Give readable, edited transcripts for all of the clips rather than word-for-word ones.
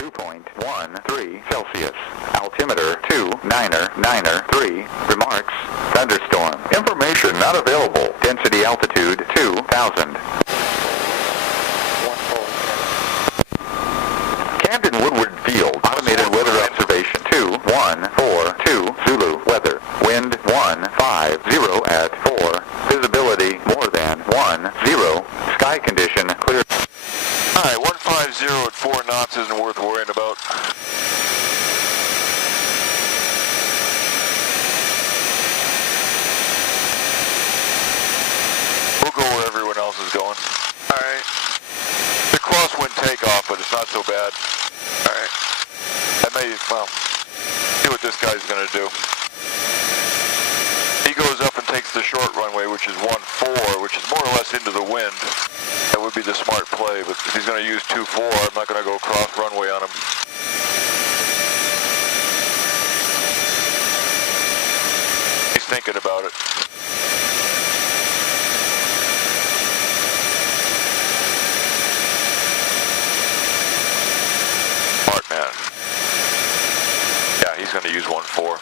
2.13 Celsius. Altimeter 299er3. Remarks, thunderstorm. Information not available. Density altitude 2,000. Camden Woodward Field, automated weather observation 2142 Zulu weather. Wind 150 at 4. Visibility more than 10. Sky condition clear. Alright, 150 at 4 knots isn't worth worrying about. We'll go where everyone else is going. Alright. The crosswind takeoff, but it's not so bad. Alright. I may, well, see what this guy's gonna do. He goes up and takes the short runway, which is 1-4, which is more or less into the wind. That would be the smart play, but if he's going to use 2-4, I'm not going to go cross runway on him. He's thinking about it. Smart man. Yeah, he's going to use 1-4.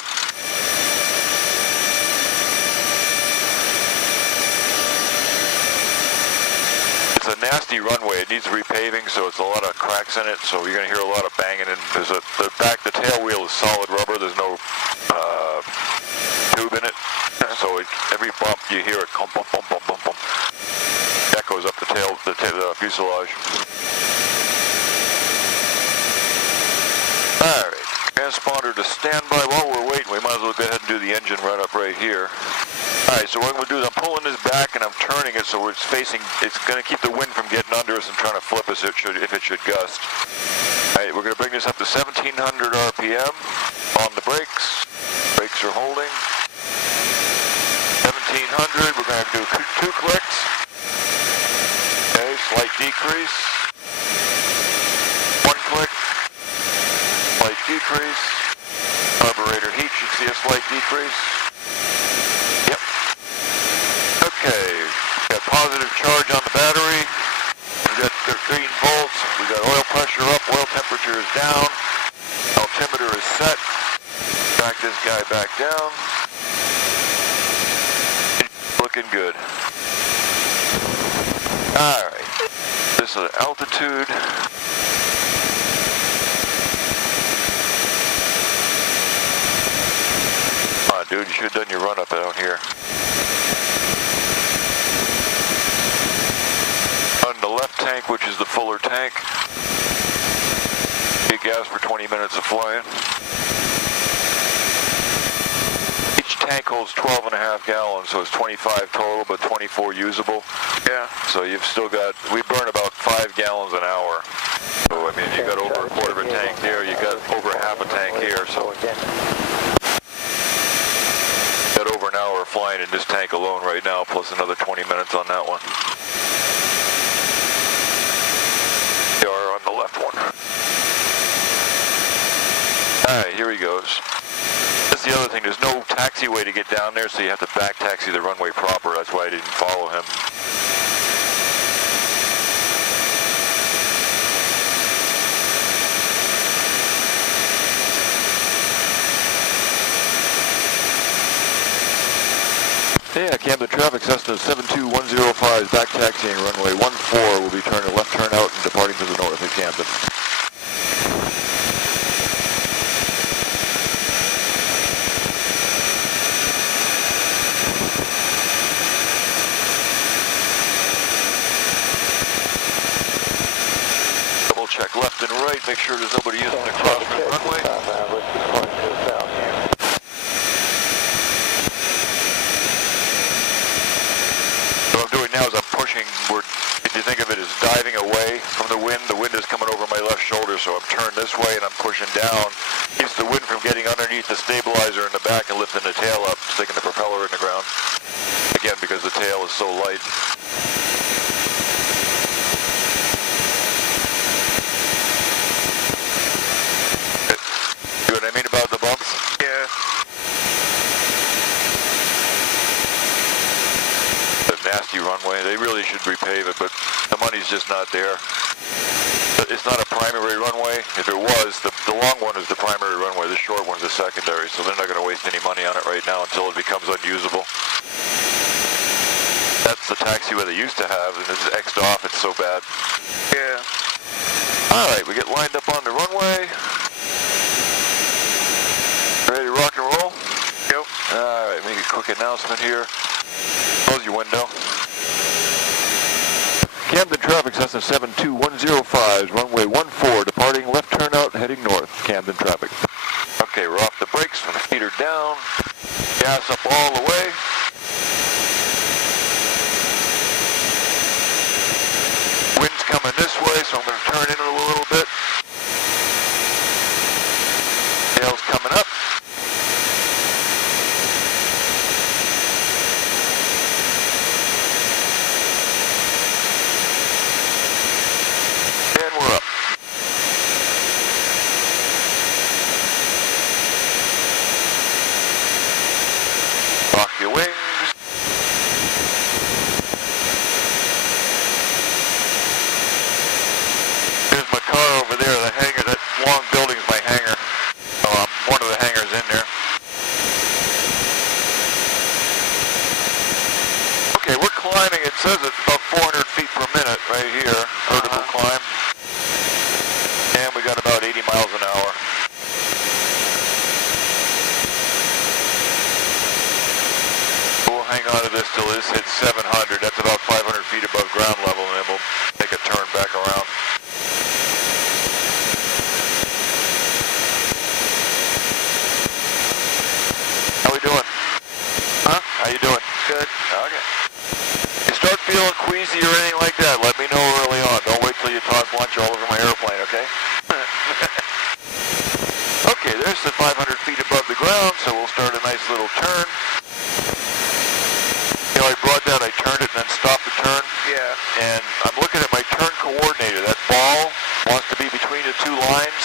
It's a nasty runway. It needs repaving, so it's a lot of cracks in it. So you're going to hear a lot of banging. And there's the tail wheel is solid rubber. There's no tube in it. So every bump you hear it, bump, bump, bump, bump, bump, bump. Echoes up the fuselage. All right, transponder to standby. While we're waiting, we might as well go ahead and do the engine run up right here. Alright, so what I'm going to do is I'm pulling this back and I'm turning it so it's facing, it's going to keep the wind from getting under us and trying to flip us if it should gust. Alright, we're going to bring this up to 1700 RPM on the brakes. Brakes are holding. 1700, we're going to do two clicks. Okay, slight decrease. One click. Slight decrease. Carburetor heat, you see a slight decrease. Yep. Okay, got positive charge on the battery. We got 13 volts. We got oil pressure up, oil temperature is down. Altimeter is set. Back this guy back down. Looking good. Alright. This is the altitude. Come on, dude, you should have done your run up down here. On the left tank, which is the fuller tank. Get gas for 20 minutes of flying. Each tank holds 12.5 gallons, so it's 25 total, but 24 usable. Yeah. So you've still got, we burn about 5 gallons an hour. So, I mean, you got over a quarter of a tank there, you got over half a tank here, so. Got over an hour of flying in this tank alone right now, plus another 20 minutes on that one. We are on the left one. Alright, here he goes. That's the other thing, there's no taxiway to get down there, so you have to back taxi the runway proper. That's why I didn't follow him. Yeah, Camden traffic, Cessna 72105 is back taxiing runway 14. Will be turning left turn out and departing to the north of Camden. Double check left and right, make sure there's nobody using the crosswind runway. If you think of it as diving away from the wind is coming over my left shoulder, so I'm turned this way and I'm pushing down. Keeps the wind from getting underneath the stabilizer in the back and lifting the tail up, sticking the propeller in the ground. Again, because the tail is so light. See what I mean about the bumps? Yeah. Nasty runway. They really should repave it, but the money's just not there. But it's not a primary runway. If it was, the long one is the primary runway. The short one's the secondary. So they're not going to waste any money on it right now until it becomes unusable. That's the taxiway they used to have, and it's X'd off. It's so bad. Yeah. All right, we get lined up on the runway. Ready to rock and roll? Yep. All right, make a quick announcement here. Close your window. Camden traffic, Cessna 72105, runway 14, departing left turnout, heading north. Camden traffic. Okay, we're off the brakes, the feet are down, gas up all the way. Wind's coming this way, so I'm going to turn in a little bit. Tail's coming up. And we're up. Lock your wings. There's my car over there, the hangar, that long building's my hangar. Oh, I'm one of the hangars in there. Okay, we're climbing, it says it's about 400 feet per minute right here, vertical climb. And we got about 80 miles an hour. We'll hang on to this till this hits 700. That's about 500 feet above ground level, and then we'll take a turn back around. How we doing? Huh? How you doing? Good. Okay. You start feeling queasy or anything like that, let me know early on. Don't wait till you toss lunch all over my airplane, okay? Okay, there's the 500 feet above the ground, so we'll start a nice little turn. You know, I brought that, I turned it and then stopped the turn. Yeah. And I'm looking at my turn coordinator. That ball wants to be between the two lines.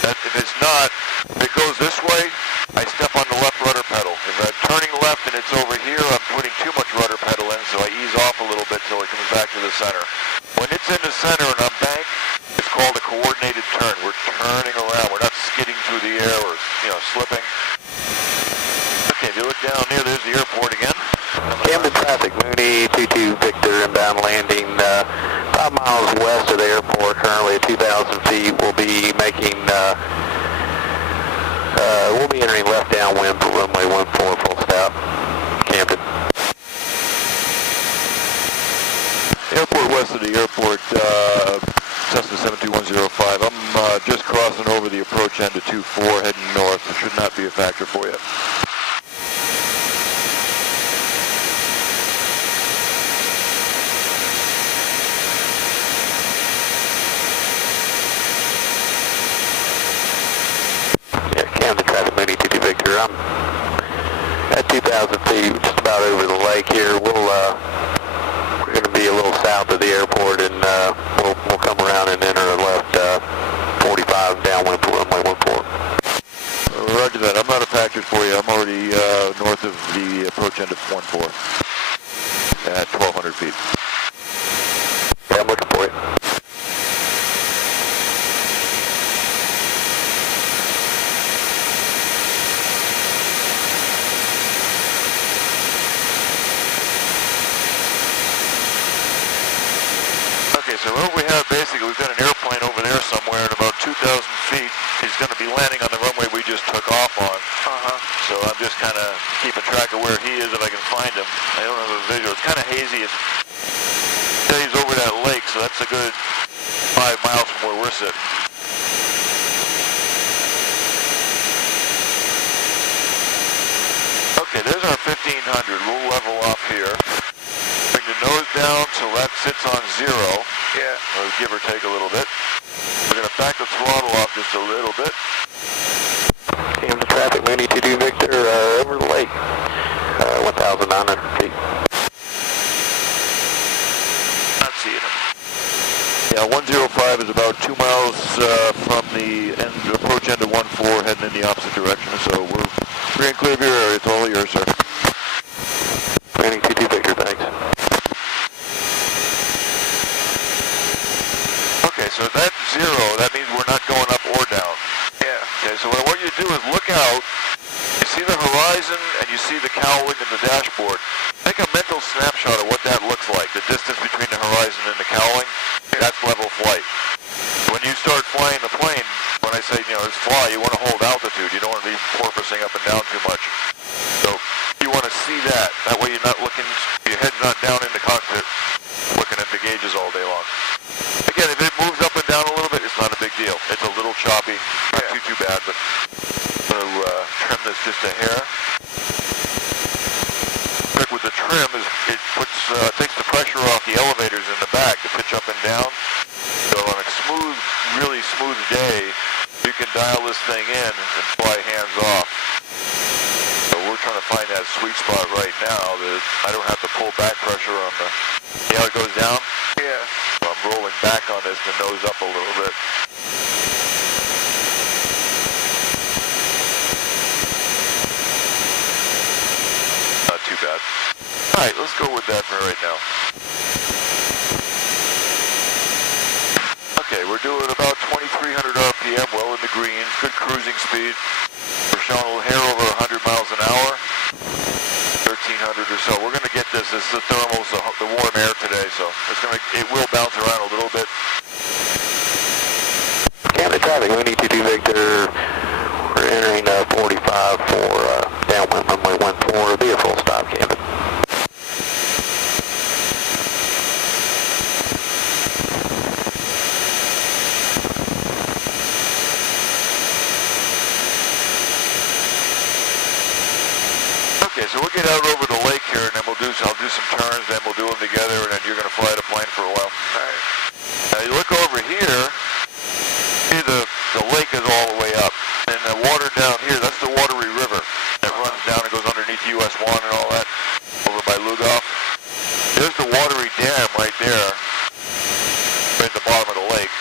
That if it's not, if it goes this way, I step on the left rudder pedal. If I'm turning left and it's over here, I'm putting too much rudder pedal in, so I ease off a little bit till it comes back to the center. When it's in the center and I'm banked, it's called a coordinated turn. We're turning around. We're not skidding through the air or, slipping. Okay, if you look down there, there's the airport again. Camden traffic, Mooney 22 Victor, inbound landing 5 miles west of the airport, currently at 2,000 feet. We'll be making, we'll be entering left downwind for runway 14, full stop, Camden. Airport west of the airport, Cessna 72105. I'm just crossing over the approach end to 24, heading north. It should not be a factor for you. Camden traffic, Mooney 22 Victor. I'm at 2,000 feet, just about over the lake here. We're going to be a little south of the airport, and we'll come around and enter a left 45 downwind for runway 14. Roger that. I'm not a factor for you. I'm already north of the approach end of 14 at 1,200 feet. Yeah, I'm looking for you. Okay, so what we have basically, we've got an airplane over there somewhere at about 2,000 feet. He's going to be landing on the runway we just took off on. So I'm just kind of keeping track of where he is if I can find him. I don't have a visual. It's kind of hazy. He's over that lake, so that's a good 5 miles from where we're sitting. Okay, there's our 1,500. We'll level off here. Bring the nose down till that sits on 0. Yeah. Or give or take a little bit. We're going to back the throttle off just a little bit. Camden traffic, Mooney 22 Victor, over the lake, 1,900 feet. Not seeing him. Yeah, 105 is about 2 miles from the approach end of 14, heading in the opposite direction. So we're free and clear of your area. It's all yours, sir. Mooney 22 Victor, thanks. Okay, so that 0 horizon and you see the cowling in the dashboard, take a mental snapshot of what that looks like. The distance between the horizon and the cowling, that's level flight. When you start flying the plane, when I say, it's fly, you want to hold altitude. You don't want to be porpoising up and down too much. So you want to see that. That way you're not looking, your head's not down in the cockpit looking at the gauges all day long. Again, if it moves up and down a little bit, it's not a big deal. It's a little choppy. Not too bad, but I'm going to trim this just a hair. The trick with the trim is it takes the pressure off the elevators in the back to pitch up and down. So on a really smooth day, you can dial this thing in and fly hands off. So we're trying to find that sweet spot right now that I don't have to pull back pressure on the... See how it goes down? Yeah. So I'm rolling back on this to nose up a little bit. Not too bad. Alright, let's go with that for right now. Okay, we're doing about 2,300 RPM, well in the greens, good cruising speed. We're showing a little hair over 100 miles an hour, 1,300 or so. We're going to get this. This is the thermals, the warm air today, so it will bounce around a little bit. Camden traffic, we need to do Victor. We're entering 45 for downwind runway 14. Be a full stop, Camden. Okay, so we'll get out over the lake here, and then I'll do some turns, then we'll do them together, and then you're going to fly the plane for a while. All right. Now you look over here, see the lake is all the way up, and the water down here, that's the Watery River that runs down and goes underneath US 1 and all that, over by Lugoff. There's the Watery Dam right there, right at the bottom of the lake.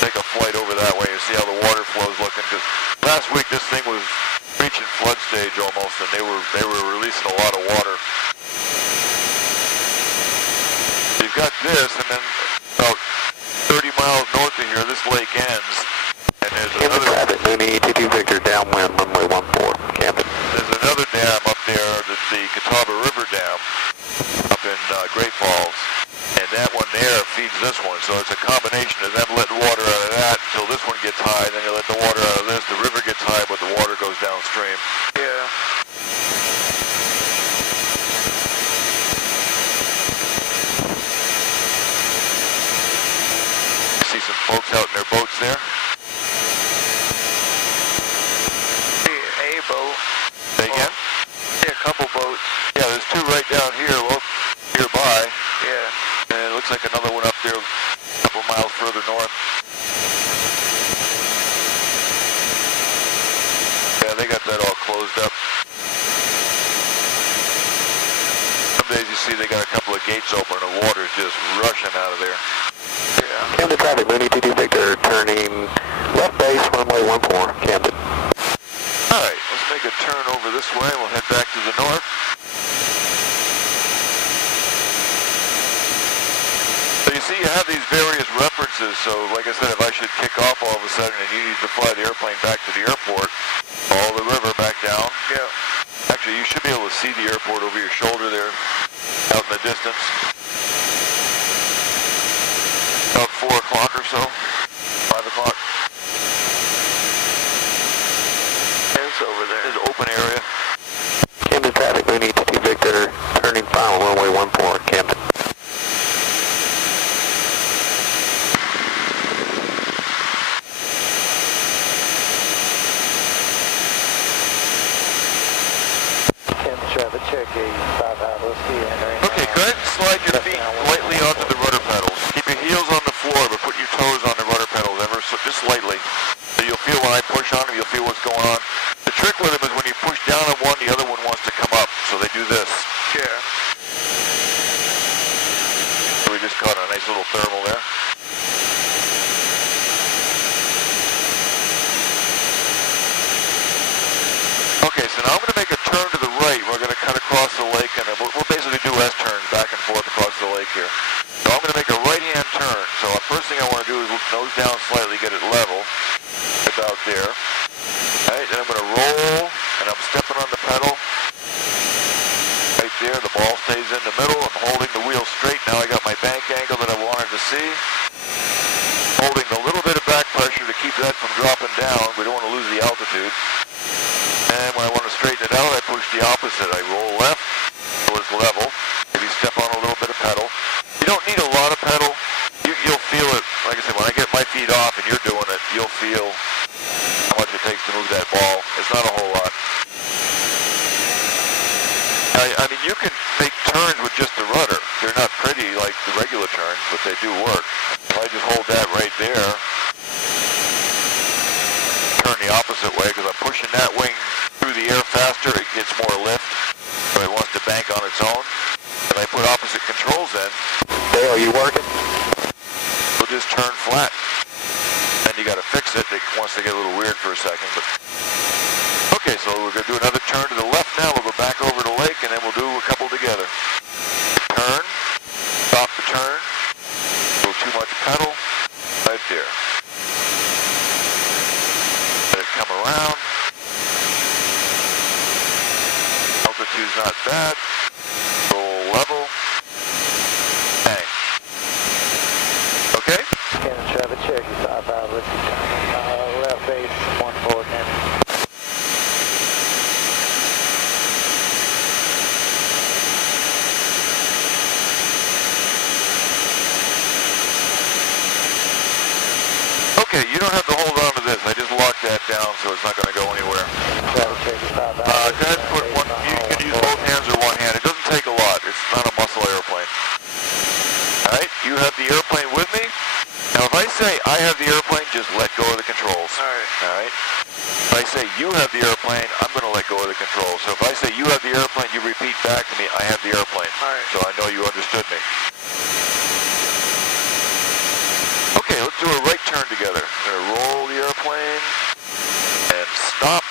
Take a flight over that way and see how the water flow's looking, because last week this thing was reaching flood stage almost, and they were releasing a lot of water. You've got this, and then about 30 miles north of here, this lake ends, and there's Camden another... traffic, Mooney 22 Victor, downwind runway 14, Camden. There's another dam up there, the Catawba River Dam, up in Great Falls, and that one there feeds this one, so it's a combination of them letting water out of that until this one gets high, then you let the water out of this, the river gets high, but the water goes downstream. Yeah. See some folks out in their boats there. See a boat. Say again? See a couple boats. Yeah, there's two right down here, well, nearby, Yeah. and it looks like another one up there a couple miles further north. Yeah, they got that all closed up. Some days you see they got a couple of gates open and the water's just rushing out of there. Yeah. Camden traffic, Mooney 22 Victor, turning left base runway 14, Camden. Alright, let's make a turn over this way. We'll head back to the north. So you see you have these various references. So like I said, if I should kick off all of a sudden and you need to fly the airplane back to the airport, follow the river back down. Yeah. Actually, you should be able to see the airport over your shoulder there, out in the distance. About 4 o'clock or so, 5 o'clock. It's over there. There's an open area. Camden traffic, Mooney 22 Victor, turning final runway 14, Camden. Camden traffic, Cherokee 5 High Whiskey entering. Okay, go ahead and slide your feet lightly onto the rudder pedals. Keep your heels on the floor, but put your toes on the rudder pedals ever so just lightly. So you'll feel when I push on them, you'll feel what's going on. The trick with them is when you push down on one, the other one wants to come up. So they do this. Yeah. So we just caught a nice little thermal there. Okay, so now I'm going to make a turn to the right. We're going to cut across the lake, and then we'll basically do S-turns back and forth across the lake here. So I'm going to make a right-hand turn. So the first thing I want to do is nose down slightly, get it level, about there. see. Holding a little bit of back pressure to keep that from dropping down. We don't want to lose the altitude. And when I want to straighten it out, I push the opposite. I roll left, so it's level. Maybe step on a little bit of pedal. You don't need a lot of pedal. You'll feel it. Like I said, when I get my feet off and you're doing it, you'll feel how much it takes to move that ball. It's not a whole lot. I mean, you can make turns with just the rudder. They're not pretty like the regular turns, but they do work. If I just hold that right there, turn the opposite way because I'm pushing that wing through the air faster, it gets more lift, so it wants to bank on its own. If I put opposite controls in, Dale, you working? it'll just turn flat. Then you got to fix it. It wants to get a little weird for a second, but okay, so we're going to do another turn to the left now. We'll go back over the lake, and then we'll do a couple together. Turn, stop the turn, go too much pedal, right there. Let it come around. Altitude's not bad. Roll level. Bang. Okay? Cannon traffic, Cherokee 55, Whiskey Charlie. Left base, 14 Henry. Okay, you don't have to hold on to this. I just locked that down so it's not going to go anywhere. Traffic, Cherokee 55. Go ahead and put one, you can use both hands or one hand. It doesn't take a lot. It's not a muscle airplane. Alright, you have the airplane with me. Now if I say I have the airplane, just let go of the controls. Alright? If I say you have the airplane, I'm going to let go of the controls. So if I say you have the airplane, you repeat back to me, I have the airplane. Alright. So I know you understood me. Okay, let's do a right turn together. I'm going to roll the airplane and stop.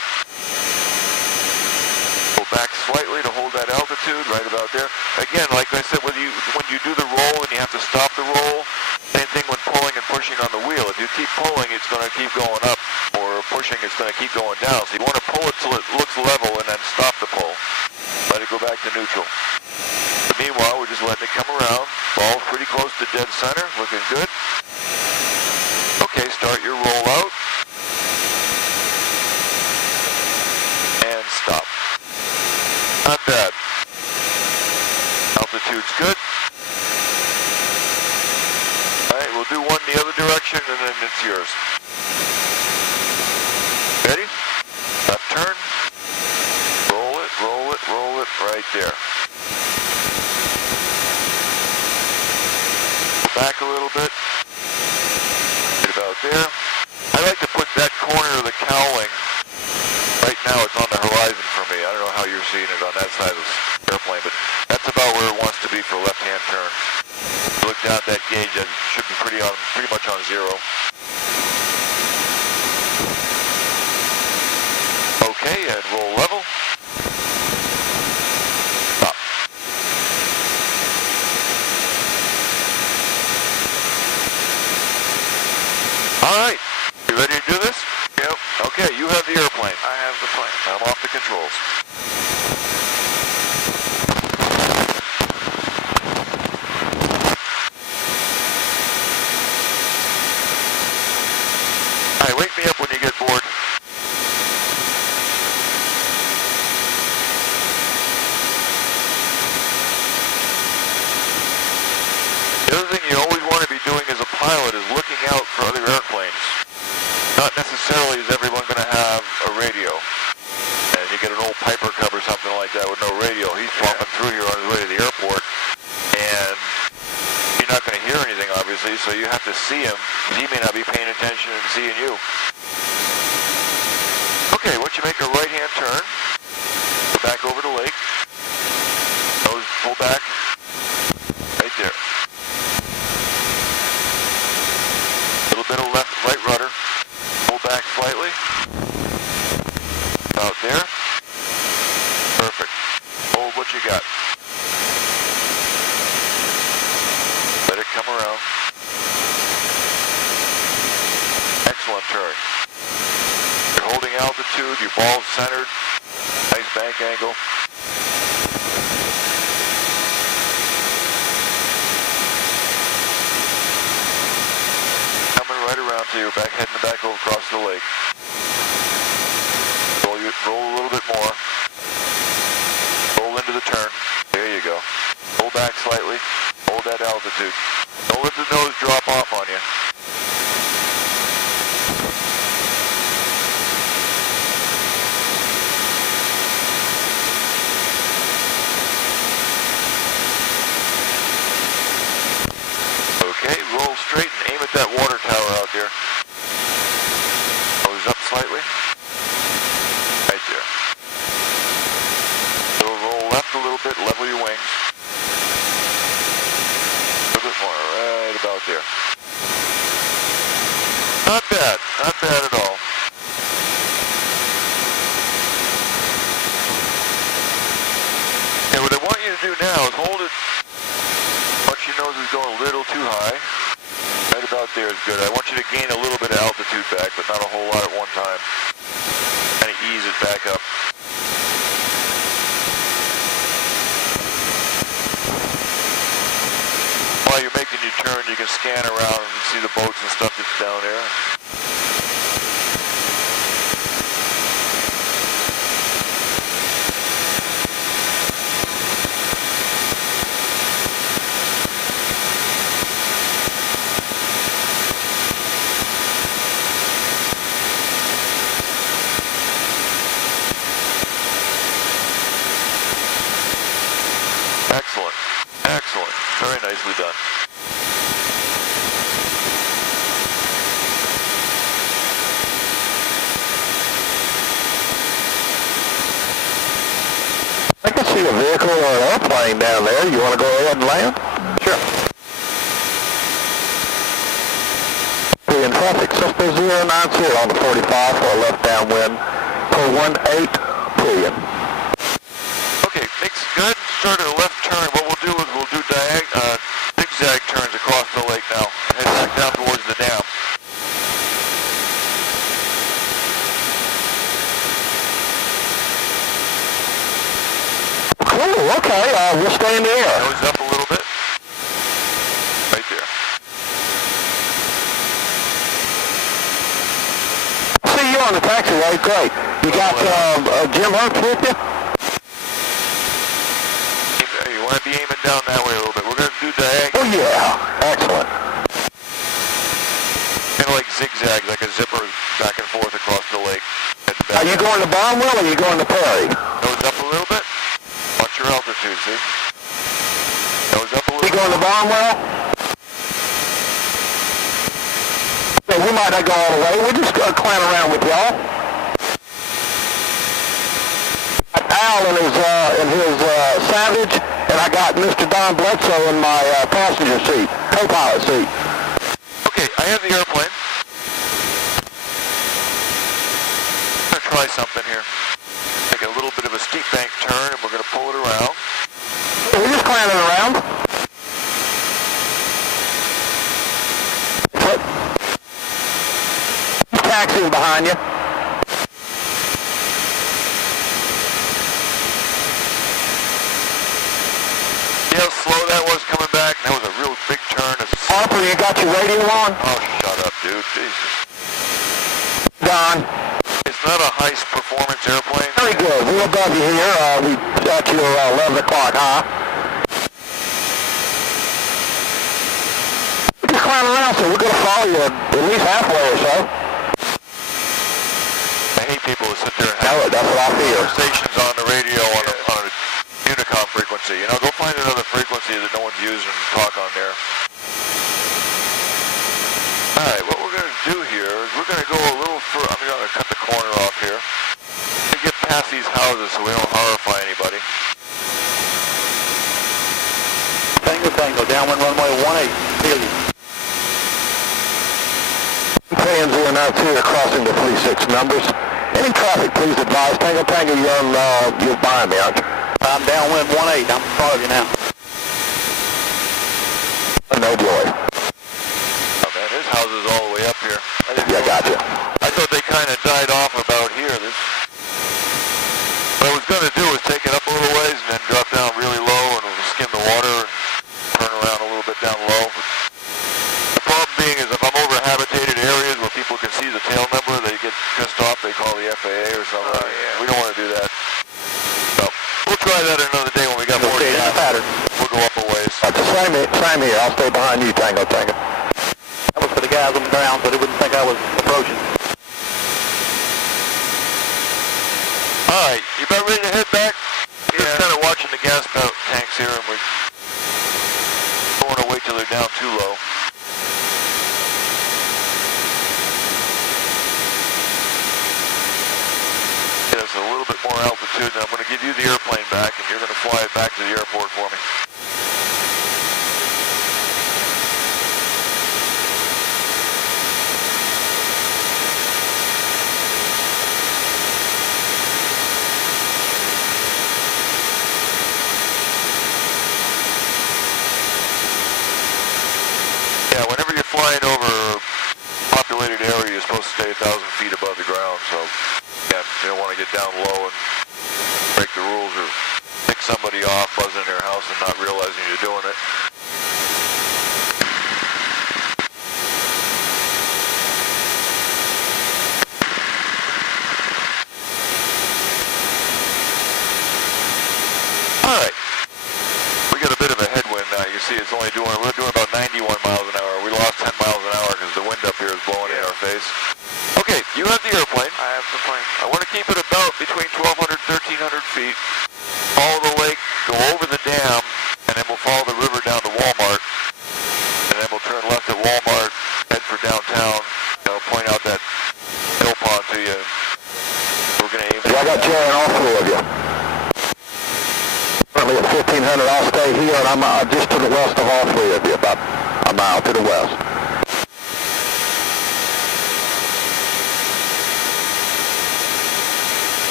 Go back slightly to hold that altitude right about there. Again, like I said, when you do the roll and you have to stop the roll, same thing when pulling and pushing on the wheel. If you keep pulling, it's going to keep going up, or pushing, it's going to keep going down. So you want to pull it till it looks level and then stop the pull. Let it go back to neutral. But meanwhile, we're just letting it come around. Ball's pretty close to dead center, looking good. Okay, start your roll out. And stop. Not bad. Altitude's good. Alright, we'll do one the other direction and then it's yours. Ready? Left turn. Roll it, roll it, roll it right there. Go back a little bit. About there. I like to put that corner of the cowling, right now it's on the horizon for me. I don't know how you're seeing it on that side of the airplane, but that's about where it wants to be for left-hand turns. Look down at that gauge, it should be pretty much on zero. Okay, and roll level. Stop. All right, you ready to do this? Yep. Okay, you have the airplane. I have the plane. I'm off the controls. All right, wake me up when you get bored. The other thing you always want to be doing as a pilot is looking out for other airplanes. Not necessarily is everyone going to have a radio. And you get an old Piper Cub or something like that with no radio. He's flopping through here on his way to the airport. And you're not going to hear anything, obviously, so you have to see him. He may not be paying attention and seeing you. Okay, once you make a right-hand turn, go back over the lake. Nose pull back. Right there. Little bit of right rudder. Pull back slightly. About there. Perfect. Hold what you got. Let it come around. Excellent turn. You're holding altitude, your ball's centered. Nice bank angle. back over across the lake. Roll a little bit more. Roll into the turn. There you go. Pull back slightly. Hold that altitude. Don't let the nose drop off on you. Okay, roll straight and aim at that water tower out there. Nose up slightly. Right there. So roll left a little bit, level your wings. A little bit more, right about there. Not bad at all. And what I want you to do now is hold it. Watch your nose is going a little too high. Right about there is good. I want you to gain a little bit of altitude back, but not a whole lot at one time. Kind of ease it back up. While you're making your turn, you can scan around and see the boats and stuff that's down there. Excellent. Excellent. Very nicely done. I can see a vehicle or an airplane down there. You want to go ahead and land? Sure. Be in traffic, Cisco 090 on the 45 for a left downwind for 18 billion. Okay, go ahead and start at a left turn. What we'll do is we'll do zigzag turns across the lake now. Head back down towards the dam. Cool, okay, we'll stay in the air. Nose up a little bit. Right there. See you on the taxiway, great. You got Jim Hurts with you? You want to be aiming down that way a little bit. We're going to do diagonal. Oh yeah, excellent. Kind of like zigzag, like a zipper back and forth across the lake. Are you going to Barnwell or are you going to Perry? Nose up a little bit. Watch your altitude, see? Nose up a little bit. You going to Barnwell? Yeah, we might not go all the way. We're just going to clown around with y'all. Al in his Savage, and I got Mr. Don Bledsoe in my passenger seat, co-pilot seat. Okay, I have the airplane. I'm going to try something here. Take a little bit of a steep bank turn, and we're going to pull it around. We're just clowning around. Taxiing behind you. See how slow that was coming back? That was a real big turn. Harper, you got your radio on? Oh, shut up, dude. Jesus. Don. It's not a high performance airplane. Very good. We're above you here. We got you 11 o'clock high. We're just climbing around, so we're going to follow you at least halfway or so. I hate people who sit there and No, have that's what I fear. conversations on the radio on a Unicom frequency. You know, go find another frequency that no one's using and talk on there. Alright, what we're going to do here is we're going to go a little further. I'm going to cut the corner off here. To get past these houses so we don't horrify anybody. Tango, downwind runway 18, billion. Trans 092 crossing the 36 numbers. Any traffic, please advise. Tango, you're behind me, aren't you? I'm downwind 18. I'm in front of you now. No joy. Oh man, there's houses all the way up here. Yeah, gotcha. I thought they kind of died off about here. What I was going to do was take it up a little ways and then drop down really low and skim the water and turn around a little bit down low. But the problem being is if I'm over habitated areas where people can see the try that another day when we got more in the pattern. We'll go up a ways. That's the same here. I'll stay behind you, Tango Tango. That was for the guys on the ground so they wouldn't think I was approaching. Alright, you about ready to head back? Yeah. Just kind of watching the gas tanks here, and we're going to wait till they're down too low. Get us a little bit more altitude, and I'm going to give you the airplane back, and you're going to fly it back to the airport for me. Yeah, whenever you're flying over a populated area, you're supposed to stay 1,000 feet above the ground, so yeah, you don't want to get down low and break the rules or pick somebody off, buzzing in their house and not realizing you're doing it. Alright, we got a bit of a headwind now. You see we're doing about 91 miles an hour. We lost 10 miles an hour because the wind up here is blowing in our face. Okay, you have the airplane. I have the plane. I want to keep it about between 1,200 and 1,300 feet. Follow the lake, go over the dam, and then we'll follow the river down to Walmart. And then we'll turn left at Walmart, head for downtown, point out that hill pond to you. We're going to aim. I got Jerry and all three of you. Currently at 1,500, I'll stay here, and I'm just to the west of all three of you, about a mile to the west.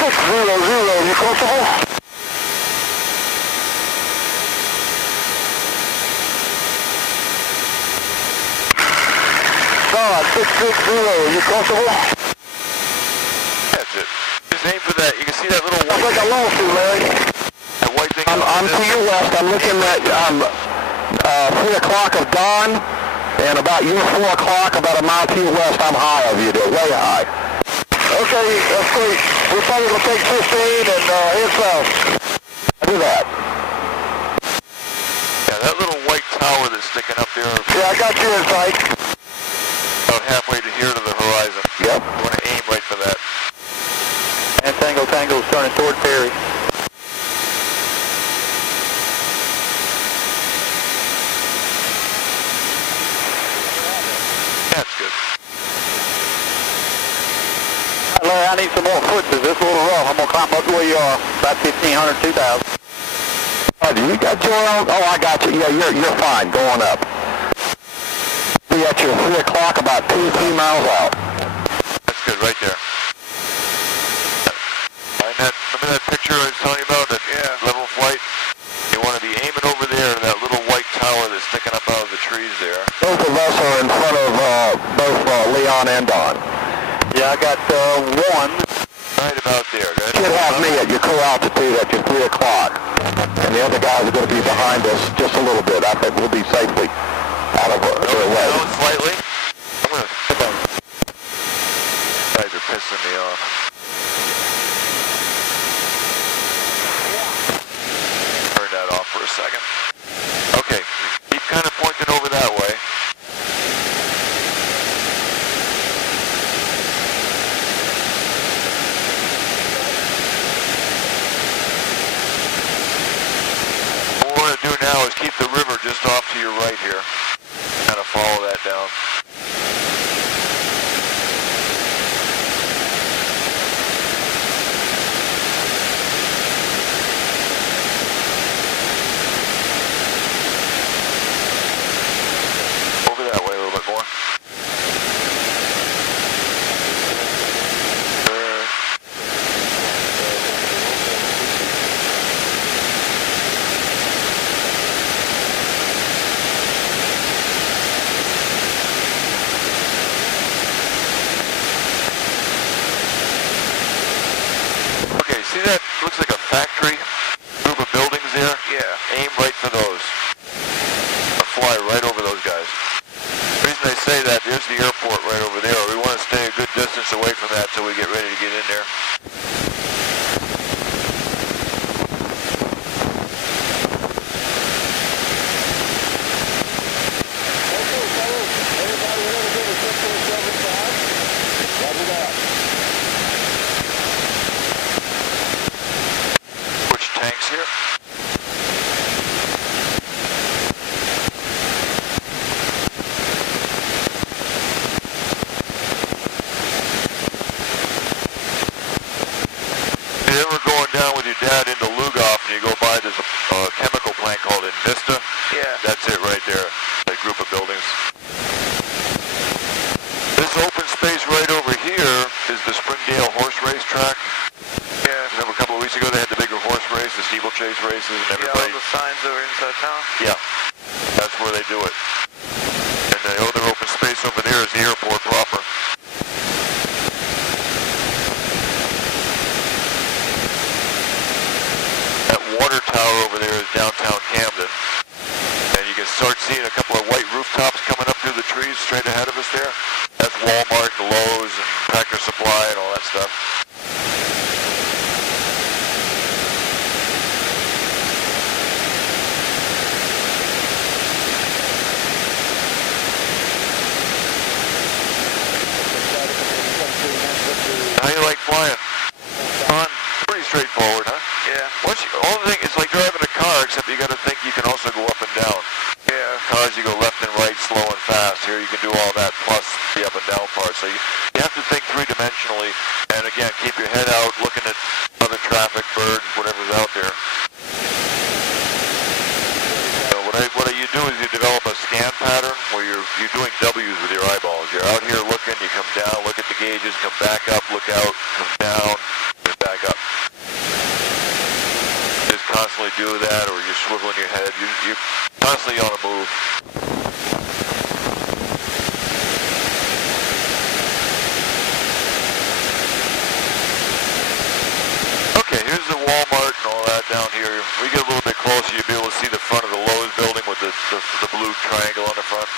600, you comfortable? Solid, 660, you comfortable? That's it. Just aim for that. You can see that little That's white like a lawsuit, Larry. That white thing. I'm to your west. I'm looking at 3 o'clock of dawn, and about your 4 o'clock, about a mile to your west, I'm high of you. They're way high. Okay, that's great. We're probably going to take 15 and head south. Do that. Yeah, that little white tower that's sticking up there. Yeah, I got you in sight. About halfway to here to the horizon. Yep. You want to aim right for that. And Tango's turning toward Perry. That's good. Larry, I need some more foot because this is a little rough. I'm going to climb up to where you are, about 1,500, 2,000. Do you got your own? Oh, I got you. Yeah, you're fine going up. Be at your 3 o'clock, about 2-3 miles out. That's good, right there. Remember that picture I was telling you about, that level flight? You want to be aiming over there to that little white tower that's sticking up out of the trees there. Both of us are in front of both Leon and Don. Yeah, I got one. Right about there. You should have me at your core altitude at your 3 o'clock. And the other guys are going to be behind us just a little bit. I think we'll be safely out of their way. Down slightly. I'm going to... Guys are pissing me off. Turn that off for a second. Okay, keep kind of pointing over that way. What we're going to do now is keep the river just off to your right here. Kind of follow that down. Over that way a little bit more. Okay, see that looks like a factory group of buildings there? Yeah. Aim right for those. Or fly right over those guys. The reason I say that, there's the airport right over there. We want to stay a good distance away from that till we get ready to get in there. tanks here. If you're ever going down with your dad into Lugoff and you go by this chemical plant called Invista, Yeah. that's it right there, that group of buildings. This open space right over here is the Springdale horse race track. Yeah. Remember a couple of weeks ago they had the bigger horse race, the steeplechase races, and Yeah, all everybody... the signs that were inside town. Yeah, that's where they do it. And the other open space over there is the airport proper. That water tower over there is downtown Camden. And you can start seeing a couple of white rooftops coming up through the trees straight ahead of us there. That's Walmart and Lowe's and Tractor Supply and all that stuff. How you like flying? Fun. Pretty straightforward, huh? Yeah. All the thing, it's like driving a car, except you got to think you can also go up and down. Yeah. Cars, you go left and right, slow and fast. Here you can do all that plus the up and down part. So you have to think three-dimensionally. And again, keep your head out, looking at other traffic, birds, whatever's out there. So what you do is you develop a scan pattern where you're doing W's with your eyeballs. You're out here looking, you come down, look at the gauges, come back up, look out, come down, then back up. Just constantly do that, or you're swiveling your head. You're constantly on the move. Okay, here's the Walmart and all that down here. We get a little bit closer, you'll be able to see the front of the Lowe's building with the blue triangle on the front.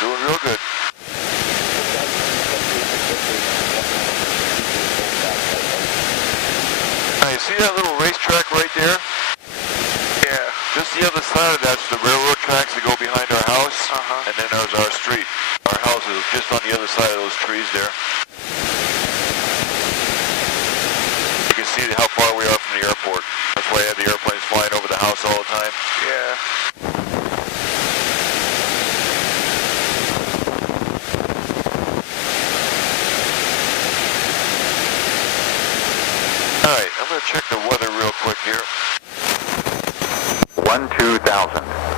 Doing real good. Now you see that little racetrack right there? Yeah. Just the other side of that's the railroad tracks that go behind our house, and then there's our street. Our house is just on the other side of those trees there. You can see how far we are from the airport. That's why I have the airplanes flying over the house all the time. Yeah. Alright, I'm going to check the weather real quick here. 12,000.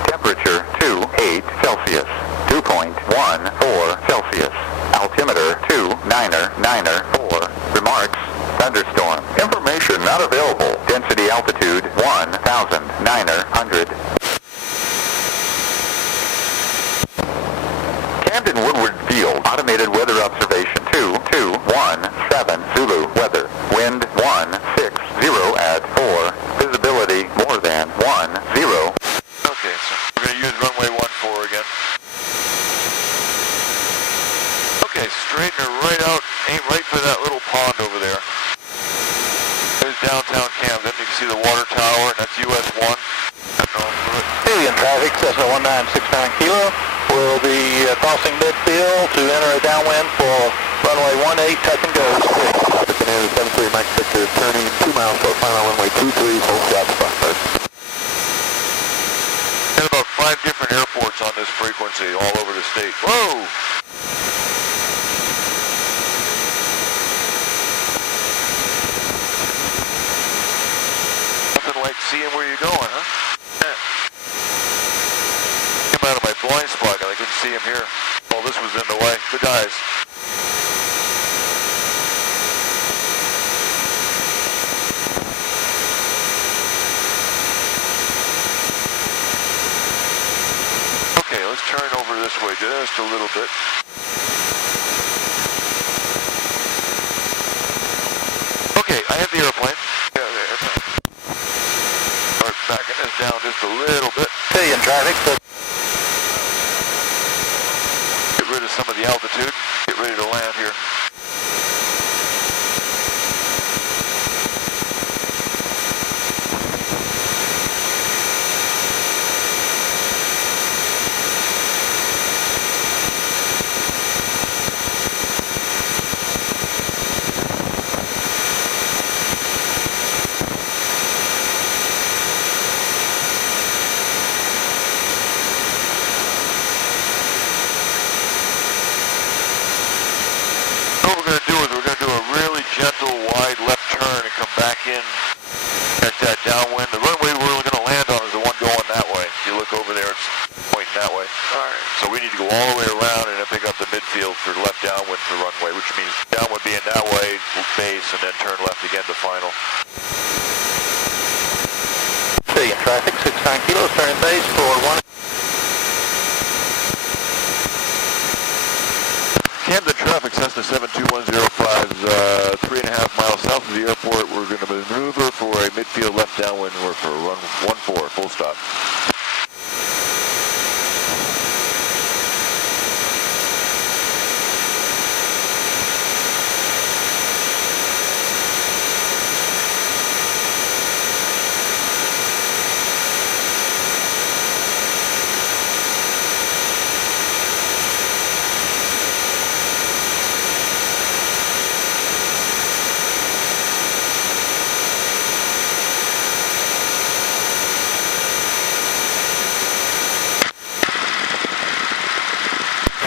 Temperature 28 Celsius. 2.14 Celsius. Altimeter 2,994. Remarks, thunderstorm. Information not available. Density altitude 1,900. Camden Woodward Field. Automated weather observation 2217 Zulu. Weather. Wind 160 at 4. Visibility more than 10. Okay, so we're going to use runway 14 again. Okay, straighten her right out, aim right for that little pond over there. There's downtown Camden. You can see the water tower, and that's US 1. Alien traffic, Cessna 1969 Kilo. We'll be crossing midfield to enter a downwind for runway 18, touch and go. Canada 73 Mike Victor, turning 2 miles for final runway 23, hold south front. Got about 5 different airports on this frequency all over the state. Whoa! Nothing like seeing where you're going, huh? Came out of my blind spot and I couldn't see him here. Well, this was in the way. Good eyes. Okay, I have the airplane. Yeah, the airplane. Start backing this down just a little bit. See you in traffic. Get rid of some of the altitude. Get ready to land here. What we're going to do is we're going to do a really gentle, wide left turn and come back in, catch that downwind. The runway we're going to land on is the one going that way. If you look over there, it's pointing that way. Alright. So we need to go all the way around and then pick up the midfield for left downwind for runway, which means downwind being that way, base, and then turn left again to final. See you in traffic. 69 kilos, turning base for 1. Camden traffic, Cessna 72105, 3.5 miles south of the airport. We're going to maneuver for a midfield left downwind. We're for run 14, full stop.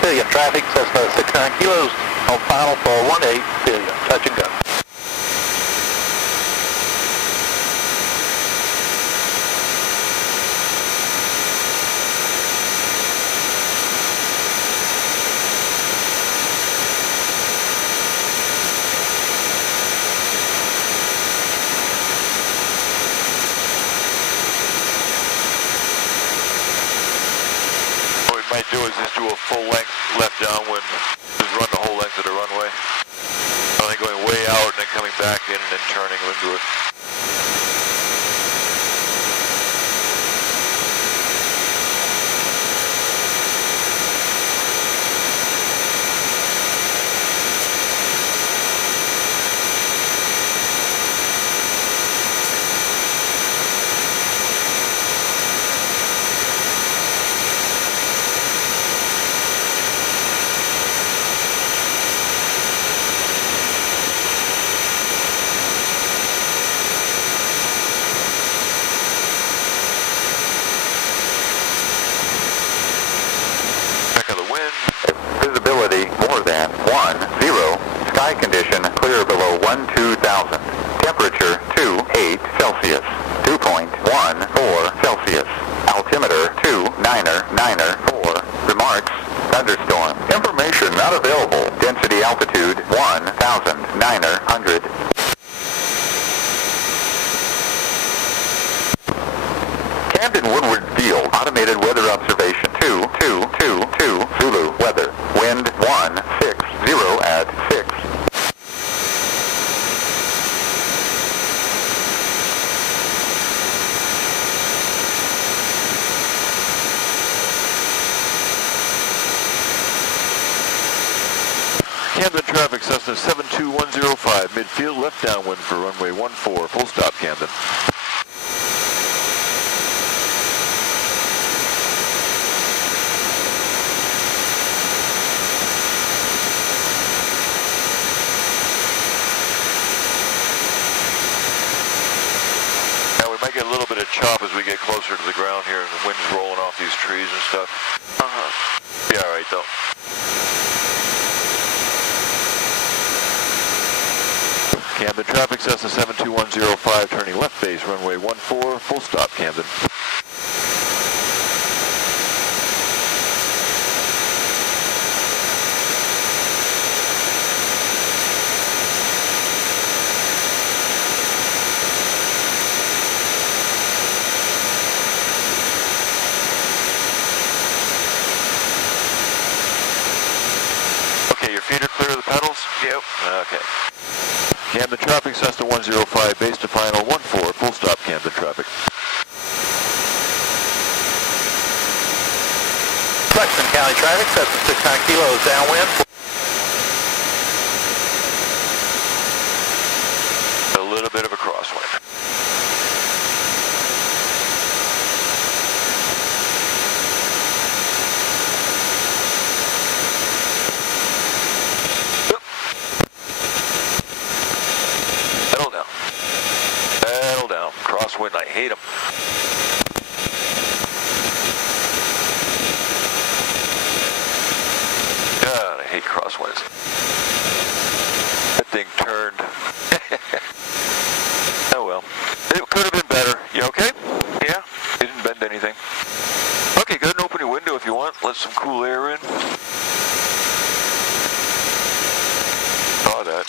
See you in traffic. Cessna 69 kilos on final for 18. See you. Touch and go. Might do is just do a full length left downwind, just run the whole length of the runway. Only going way out and then coming back in and then turning into it. Visibility more than 10. Sky condition clear below 12,000. Temperature 28 Celsius. 2.14 Celsius. Altimeter 29994. Remarks, thunderstorm. Information not available. Density altitude 1,900. Camden Woodward Field, automated weather observation 2222 Zulu weather. Wind 160 at 6. Camden traffic, Cessna 72105, midfield left downwind for runway 14, full stop Camden. Might get a little bit of chop as we get closer to the ground here and the wind's rolling off these trees and stuff. Be alright though. Camden traffic, Cessna 72105, turning left base, runway 14, full stop Camden. Feet are clear of the pedals? Yep. Okay. Camden traffic, Cessna 105, base to final 14, full stop Camden traffic. Lexington County traffic, Cessna 69 kilos downwind. A little bit of a crosswind. Settle down. Crosswind, I hate them. God, I hate crosswinds. That thing turned. Oh well. It could have been better. You okay? Yeah. It didn't bend anything. Okay, go ahead and open your window if you want. Let some cool air in. Saw that.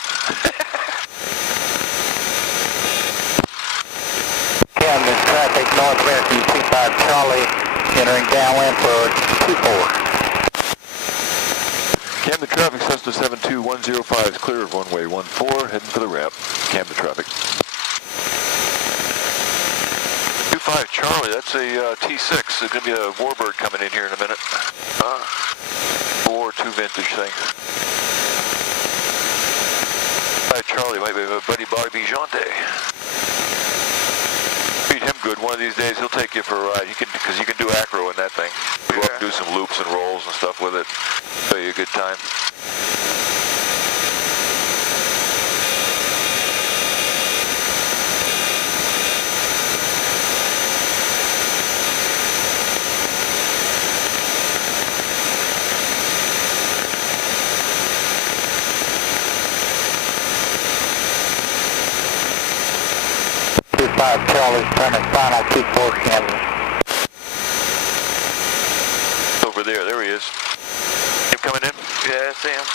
Camden traffic, North American 25 Charlie, entering downwind for 24. Camden traffic, Cessna 72105 is clear of runway 14, heading for the ramp. Camden traffic. 25 Charlie, that's a T6. There's going to be a Warbird coming in here in a minute. 4.2 vintage thing. 25 Charlie might be a buddy Bobby Jonte. Treat him good. One of these days he'll take you for a ride. Because you can do acro in that thing. Go up and do some loops and rolls and stuff with it. Show you a good time. Charlie, turning final 24 Camden. Over there he is. Him coming in? Yeah, I see him.